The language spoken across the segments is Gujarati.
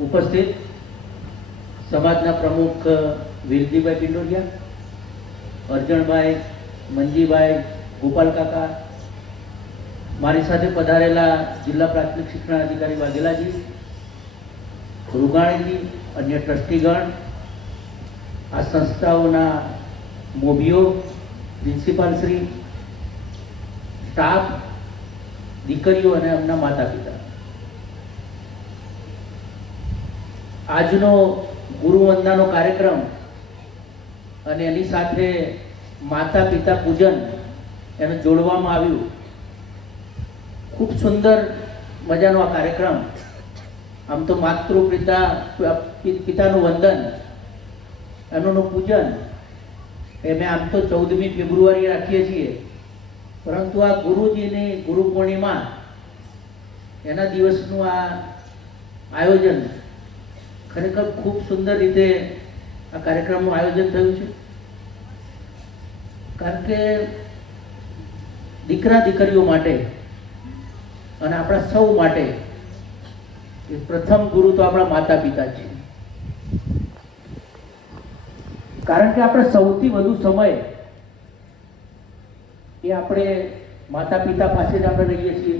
ઉપસ્થિત સમાજના પ્રમુખ વિરજીભાઈ પિંડોરિયા, અર્જણભાઈ, મંજીભાઈ, ગોપાલ કાકા, મારી સાથે પધારેલા જિલ્લા પ્રાથમિક શિક્ષણ અધિકારી વાઘેલાજી, રૂગાણીજી, અન્ય ટ્રસ્ટીગણ, આ સંસ્થાઓના મોભીઓ, પ્રિન્સિપાલશ્રી, સ્ટાફ, દીકરીઓ અને એમના માતા પિતા આજનો ગુરુવંદનાનો કાર્યક્રમ અને એની સાથે માતા પિતા પૂજન એને જોડવામાં આવ્યું. ખૂબ સુંદર મજાનો આ કાર્યક્રમ. આમ તો માતૃ પિતા પિતાનું વંદન, એમનું પૂજન એ મેં આમ તો ચૌદમી ફેબ્રુઆરી રાખીએ છીએ. પરંતુ આ ગુરુજીની ગુરુ પૂર્ણિમા એના દિવસનું આ આયોજન ખરેખર ખૂબ સુંદર રીતે આ કાર્યક્રમનું આયોજન થયું છે. કારણ કે દીકરા દીકરીઓ માટે અને આપણા સૌ માટે પ્રથમ ગુરુ તો આપણા માતા પિતા છે. કારણ કે આપણે સૌથી વધુ સમય એ આપણે માતા પિતા પાસે જ આપણે રહીએ છીએ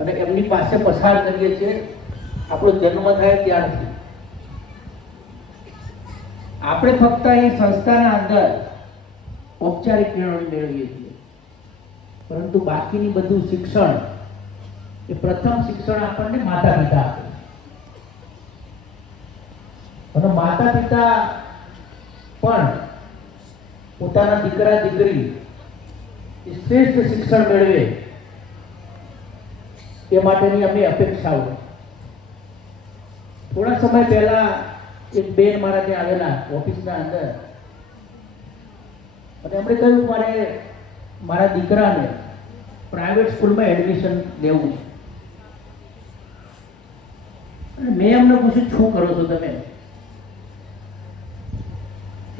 અને એમની પાસે પસાર કરીએ છીએ. આપણો જન્મ થાય ત્યારથી. આપણે ફક્ત એ સંસ્થાના અંદર ઔપચારિક જ્ઞાન મેળવીએ છીએ. પરંતુ બાકીની બધું શિક્ષણ, એ પ્રથમ શિક્ષણ આપણને માતા પિતા આપે અને માતા પિતા પણ પોતાના દીકરા, દીકરી શ્રેષ્ઠ શિક્ષણ મેળવે એ માટેની અમે અપેક્ષાઓ થોડા સમય પહેલા એક બેન મારા ત્યાં આવેલા ઓફિસના અંદર. અને એમણે કહ્યું, મારે મારા દીકરાને પ્રાઇવેટ સ્કૂલમાં એડમિશન લેવું છે. અને મેં એમને પૂછ્યું, શું કરો છો તમે?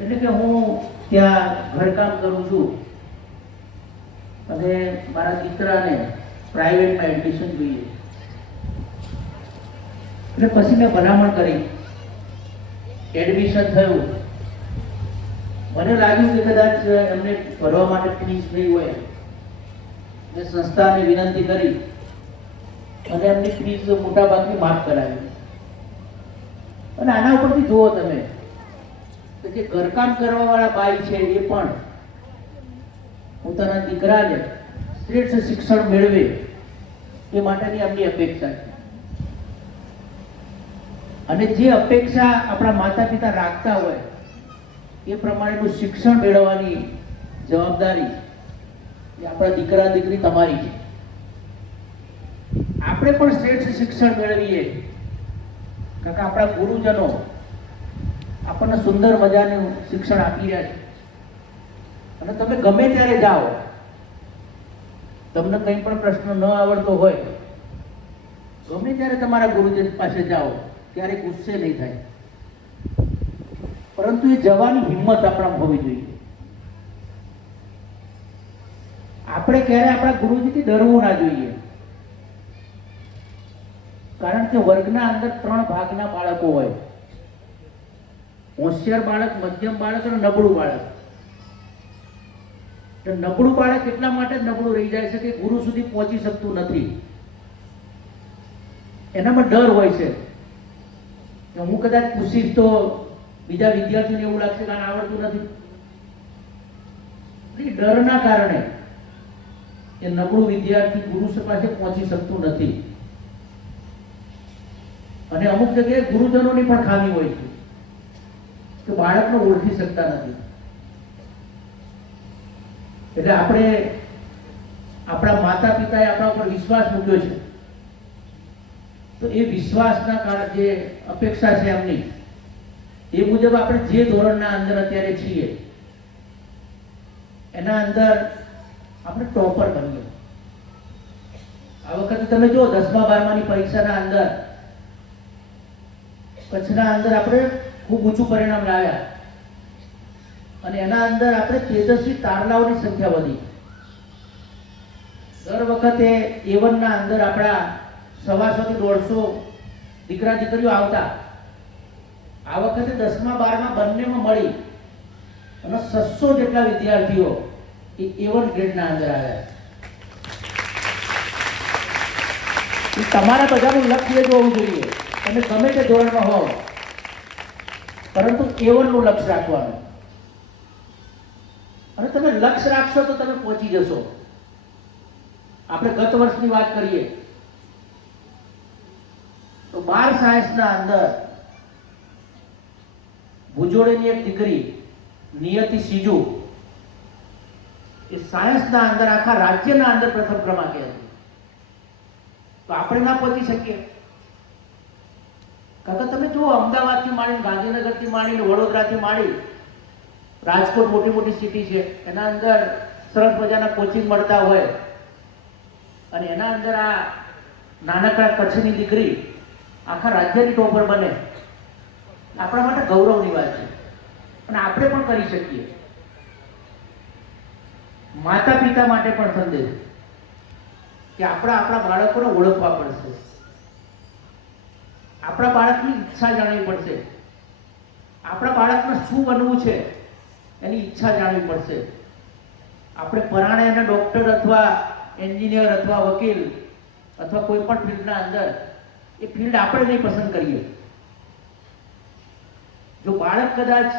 એટલે કે હું ત્યાં ઘરકામ કરું છું. અને મારા દીકરાને પ્રાઇવેટમાં એડમિશન જોઈએ. એટલે પછી મેં ભલામણ કરી. એડમિશન થયું. મને લાગ્યું કે કદાચ એમને ભરવા માટે ફીસ નહીં હોય. મેં સંસ્થાને વિનંતી કરી અને એમની ફીસ મોટાભાગની માફ કરાવી. અને આના ઉપરથી જુઓ તમે કે જે ઘરકામ કરવા વાળા બાઈ છે એ પણ પોતાના દીકરાને શ્રેષ્ઠ શિક્ષણ મેળવે એ માટેની એમની અપેક્ષા છે. અને જે અપેક્ષા આપણા માતા પિતા રાખતા હોય, એ પ્રમાણેનું શિક્ષણ મેળવવાની જવાબદારી એ આપણા દીકરા દીકરી તમારી છે. આપણે પણ શ્રેષ્ઠ શિક્ષણ મેળવીએ. કારણ કે આપણા ગુરુજનો આપણને સુંદર મજાનું શિક્ષણ આપી રહ્યા છે. અને તમે ગમે ત્યારે જાઓ, તમને કંઈ પણ પ્રશ્ન ન આવડતો હોય, ગમે ત્યારે તમારા ગુરુજન પાસે જાઓ ત્યારે ગુસ્સે નહીં થાય. પરંતુ એ જવાની હિંમત આપણામાં હોવી જોઈએ. આપણે ક્યારે આપણા ગુરુજીથી ડરવું ના જોઈએ. કારણ કે વર્ગના અંદર ત્રણ ભાગના બાળકો હોય. હોશિયાર બાળક, મધ્યમ બાળક અને નબળું બાળક. નબળું બાળક એટલા માટે નબળું રહી જાય છે કે ગુરુ સુધી પહોંચી શકતું નથી. એનામાં ડર હોય છે. કે હું કદાચ પૂછીશ તો બીજા વિદ્યાર્થીને એવું લાગશે કે આવડતું નથી. ડરના કારણે એ નબળું વિદ્યાર્થી ગુરુ પાસે પહોંચી શકતું નથી. અને અમુક જગ્યાએ ગુરુજનોની પણ ખામી હોય છે કે બાળકને ઓળખી શકતા નથી. એટલે આપણે આપણા માતા પિતાએ આપણા ઉપર વિશ્વાસ મૂક્યો છે. તો એ વિશ્વાસના કારણે જે અપેક્ષા છે એમની, એ મુજબ આપણે જે ધોરણના અંદર અત્યારે છીએ, એના અંદર આપણે ટોપર બનીએ. આ વખતે તમે જો દસમા, બારમાની પરીક્ષાના અંદર, કચ્છના અંદર આપણે ખૂબ ઊંચું પરિણામ લાવ્યા. અને એના અંદર આપણે તેજસ્વી તારલાઓની સંખ્યા વધી. દર વખતે એવનના અંદર આપણા સવાસો થી દોઢસો દીકરા દીકરીઓ આવતા. આ વખતે દસમા, બારમા બંનેમાં મળી. અને છસો જેટલા વિદ્યાર્થીઓ એ એવન ગ્રેડના અંદર આવ્યા. તમારા બધાનું લક્ષ્ય જ હોવું જોઈએ. તમે ગમે તે ધોરણમાં હોવ. પરંતુ એવનનું લક્ષ્ય રાખવાનું. અને તમે લક્ષ્ય રાખશો તો તમે પહોંચી જશો. આપણે ગત વર્ષની વાત કરીએ. તો બાર સાયન્સના અંદર ભુજોડીની એક દીકરી, નિયતિ સીજુ, એ સાયન્સના અંદર આખા રાજ્યના અંદર પ્રથમ ક્રમાંકે હતી. તો આપણે ના પહોંચી શકીએ. કાકા, તમે જુઓ, અમદાવાદથી માંડીને ગાંધીનગરથી માંડીને વડોદરાથી માંડી, રાજકોટ મોટી મોટી સિટી છે. એના અંદર સરસ મજાના કોચિંગ મળતા હોય. અને એના અંદર આ નાનકડા કચ્છની દીકરી આખા રાજ્યની ટોપર બને. આપણા માટે ગૌરવની વાત છે. અને આપણે પણ કરી શકીએ. માતા પિતા માટે પણ સંદેશ કે આપણા આપણા બાળકોને ઓળખવા પડશે. આપણા બાળકની ઈચ્છા જાણવી પડશે. આપણા બાળકને શું બનવું છે એની ઈચ્છા જાણવી પડશે. આપણે પરાણે એના ડોક્ટર અથવા એન્જિનિયર અથવા વકીલ અથવા કોઈ પણ ફિલ્ડના અંદર એ ફિલ્ડ આપણે નહીં પસંદ કરીએ. જો બાળક કદાચ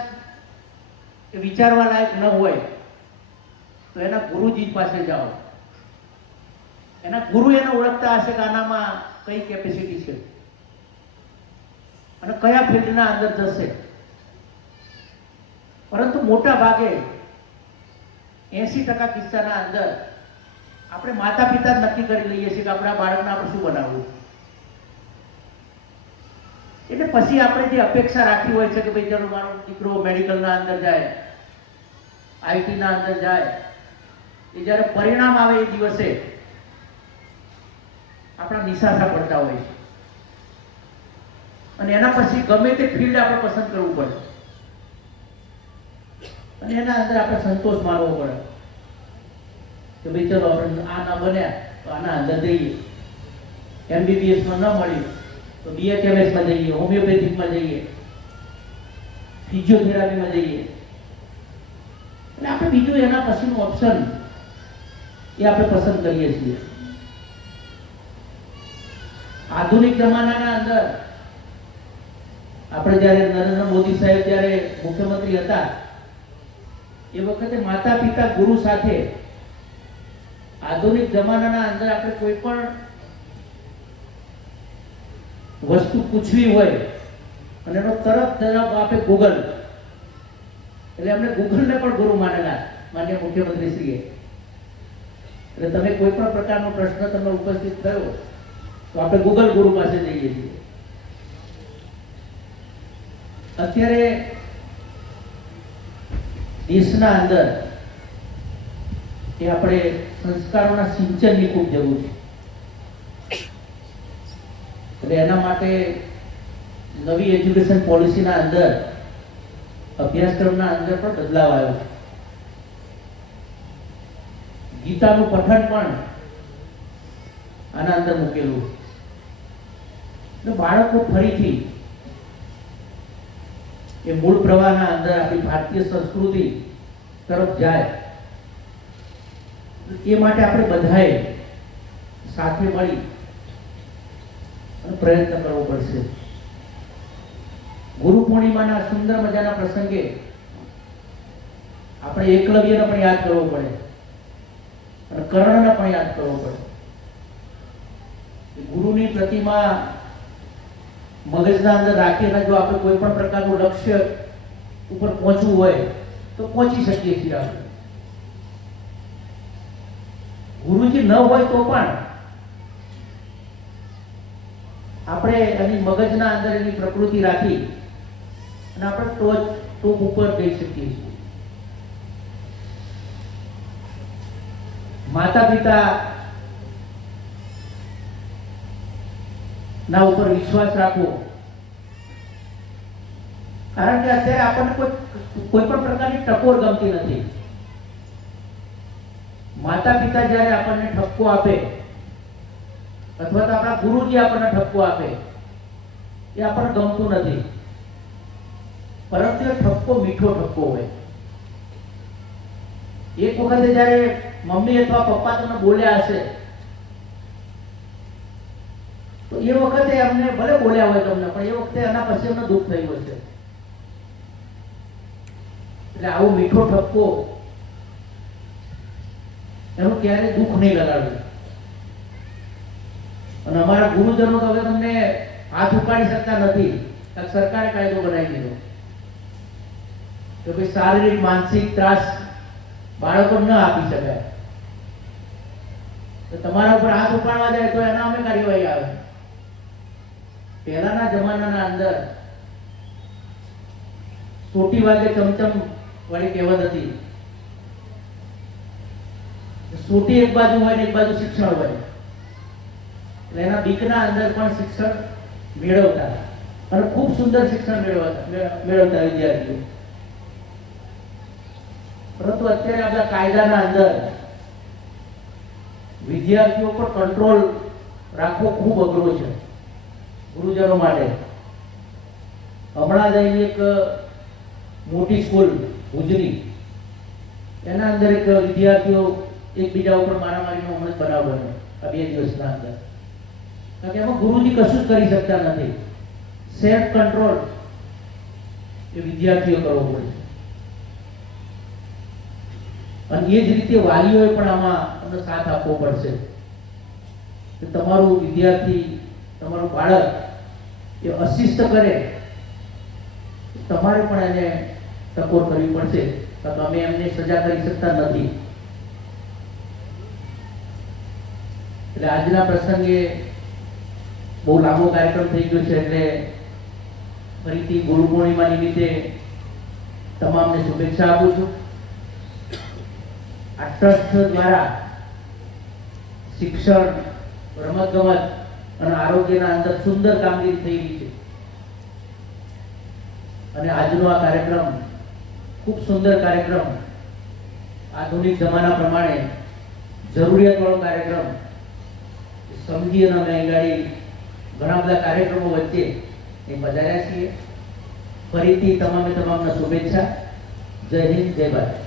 એ વિચારવા લાયક ન હોય, તો એના ગુરુજી પાસે જાઓ. એના ગુરુ એને ઓળખતા હશે કે આનામાં કઈ કેપેસિટી છે. અને કયા ફિલ્ડના અંદર જશે. પરંતુ મોટા ભાગે એસી ટકા કિસ્સાના અંદર આપણે માતા પિતા નક્કી કરી લઈએ છીએ કે આપણા બાળકને આપણે શું બનાવવું? એટલે પછી આપણે જે અપેક્ષા રાખી હોય છે કે ભાઈ ચાલો મારો દીકરો મેડિકલના અંદર જાય, આઈટીના અંદર જાય, એ જ્યારે પરિણામ આવે એ દિવસે આપણા નિશાસા પડતા હોય છે. અને એના પછી ગમે તે ફિલ્ડ આપણે પસંદ કરવું પડે. અને એના અંદર આપણે સંતોષ માનવો પડે. કે ભાઈ ચલો આપણે આ ના બન્યા, તો આના અંદર જઈએ. એમબીબીએસમાં ન મળ્યું. તો બીએચએમએસમાં જઈએ, હોમિયોપેથિકમાં જઈએ ફિઝિયોથેરાપીમાં જઈએ. એટલે આપણે બીજું એના પછીનું ઓપ્શન એ આપણે પસંદ કરીએ છીએ. આધુનિક જમાનાના અંદર આપણે જ્યારે નરેન્દ્ર મોદી સાહેબ જ્યારે મુખ્યમંત્રી હતા, એ વખતે માતા પિતા ગુરુ સાથે આધુનિક જમાનાના અંદર આપણે કોઈ પણ વસ્તુ પૂછવી હોય, અને એનો તરત જવાબ આપે ગૂગલ એટલે એમણે ગૂગલને પણ ગુરુ માનેલા માન્ય મુખ્યમંત્રી શ્રીએ એટલે તમે કોઈ પણ પ્રકારનો પ્રશ્ન તમે ઉપસ્થિત થયો, તો આપણે ગૂગલ ગુરુ પાસે જઈએ છીએ. અત્યારે દેશના અંદર એ આપણે સંસ્કારોના સિંચનની ખૂબ જરૂર છે. એટલે એના માટે નવી એજ્યુકેશન પોલિસીના અંદર, અભ્યાસક્રમના અંદર પણ બદલાવ આવ્યો છે. ગીતાનું પઠન પણ આના અંદર મૂકેલું એટલે બાળકો ફરીથી એ મૂળ પ્રવાહના અંદર આપણી ભારતીય સંસ્કૃતિ તરફ જાય. એ માટે આપણે બધાએ સાથે મળી અને પ્રયત્ન કરવો પડશે. ગુરુ પૂર્ણિમાના સુંદર મજાના પ્રસંગે આપણે એકલવ્યને પણ યાદ કરવો પડે. અને કર્ણને પણ યાદ કરવો પડે. ગુરુની પ્રતિમા મગજના અંદર રાખીને જો આપણે કોઈ પણ પ્રકારનું લક્ષ્ય ઉપર પહોંચવું હોય, તો પહોંચી શકીએ છીએ આપણે. ગુરુજી ન હોય તો પણ આપણે એની મગજના અંદર એની પ્રકૃતિ રાખી અને આપણે ટોચ, ટોપ ઉપર જઈ શકીએ છીએ. માતા પિતા ના ઉપર વિશ્વાસ રાખવો. કારણ કે અત્યારે આપણને કોઈ કોઈ પણ પ્રકારની ટકોર ગમતી નથી. માતા પિતા જ્યારે આપણને ઠપકો આપે અથવા તો આપણા ગુરુજી આપણને ઠપકો આપે. એ આપણને ગમતું નથી. પરંતુ એ ઠપકો મીઠો ઠપકો હોય. એક વખતે જ્યારે મમ્મી અથવા પપ્પા તમને બોલ્યા હશે, તો એ વખતે અમને ભલે બોલ્યા હોય તમને, પણ એ વખતે એના પછી અમને દુઃખ થયું હશે. એટલે આવો મીઠો ઠપકો એનું ક્યારે દુઃખ નહીં લગાડવું. અને અમારા ગુરુજનો તો હવે તમને હાથ ઉપાડી શકતા નથી. સરકારે કાયદો બનાવી દીધો. કે ભાઈ શારીરિક, માનસિક ત્રાસ બાળકો ન આપી શકાય. તો તમારા ઉપર હાથ ઉપાડવા જાય તો એના અમે કાર્યવાહી આવે. પહેલાના જમાનાના અંદર સોટી વાગે ચમચમ વાળી કહેવત હતી. સોટી એક બાજુ હોય ને એક બાજુ શિક્ષણ હોય. એટલે એના બીકના અંદર પણ શિક્ષણ મેળવતા. અને ખૂબ સુંદર શિક્ષણ મેળવતા મેળવતા વિદ્યાર્થીઓ. પરંતુ અત્યારે આપણા કાયદાના અંદર વિદ્યાર્થીઓ પર કંટ્રોલ રાખવો ખૂબ અઘરો છે, ગુરુજનો માટે. હમણાં જ એક, મોટી સ્કૂલ ભુજની એના અંદર એક વિદ્યાર્થીઓ એકબીજા ઉપર મારામારીનો હમણાં બનાવ બન્યો, આ બે દિવસના અંદર. કારણ કે એમાં ગુરુજી કશું જ કરી શકતા નથી. સેલ્ફ કંટ્રોલ એ વિદ્યાર્થીઓ કરવો પડે. અને એ જ રીતે વાલીઓએ પણ આમાં તમને સાથ આપવો પડશે. કે તમારું વિદ્યાર્થી, તમારું બાળક એ અશિસ્ત કરે. તમારે પણ એને ટકોર કરવી પડશે. તમે એમને સજા કરી શકતા નથી. એટલે આજના પ્રસંગે બહુ લાંબો કાર્યક્રમ થઈ ગયો છે એટલે ફરીથી ગુરુ પૂર્ણિમા નિમિત્તે તમામને શુભેચ્છા આપું છું. આ ટ્રસ્ટ દ્વારા શિક્ષણ, રમતગમત અને આરોગ્યના અંદર સુંદર કામગીરી થઈ રહી છે. અને આજનો આ કાર્યક્રમ ખૂબ સુંદર કાર્યક્રમ. આધુનિક જમાના પ્રમાણે જરૂરિયાતવાળો કાર્યક્રમ સમજી અને અમે ઘણા બધા કાર્યક્રમો વચ્ચે એ પધાર્યા છીએ. ફરીથી તમામે તમામના શુભેચ્છા. જય હિન્દ, જય ભારત.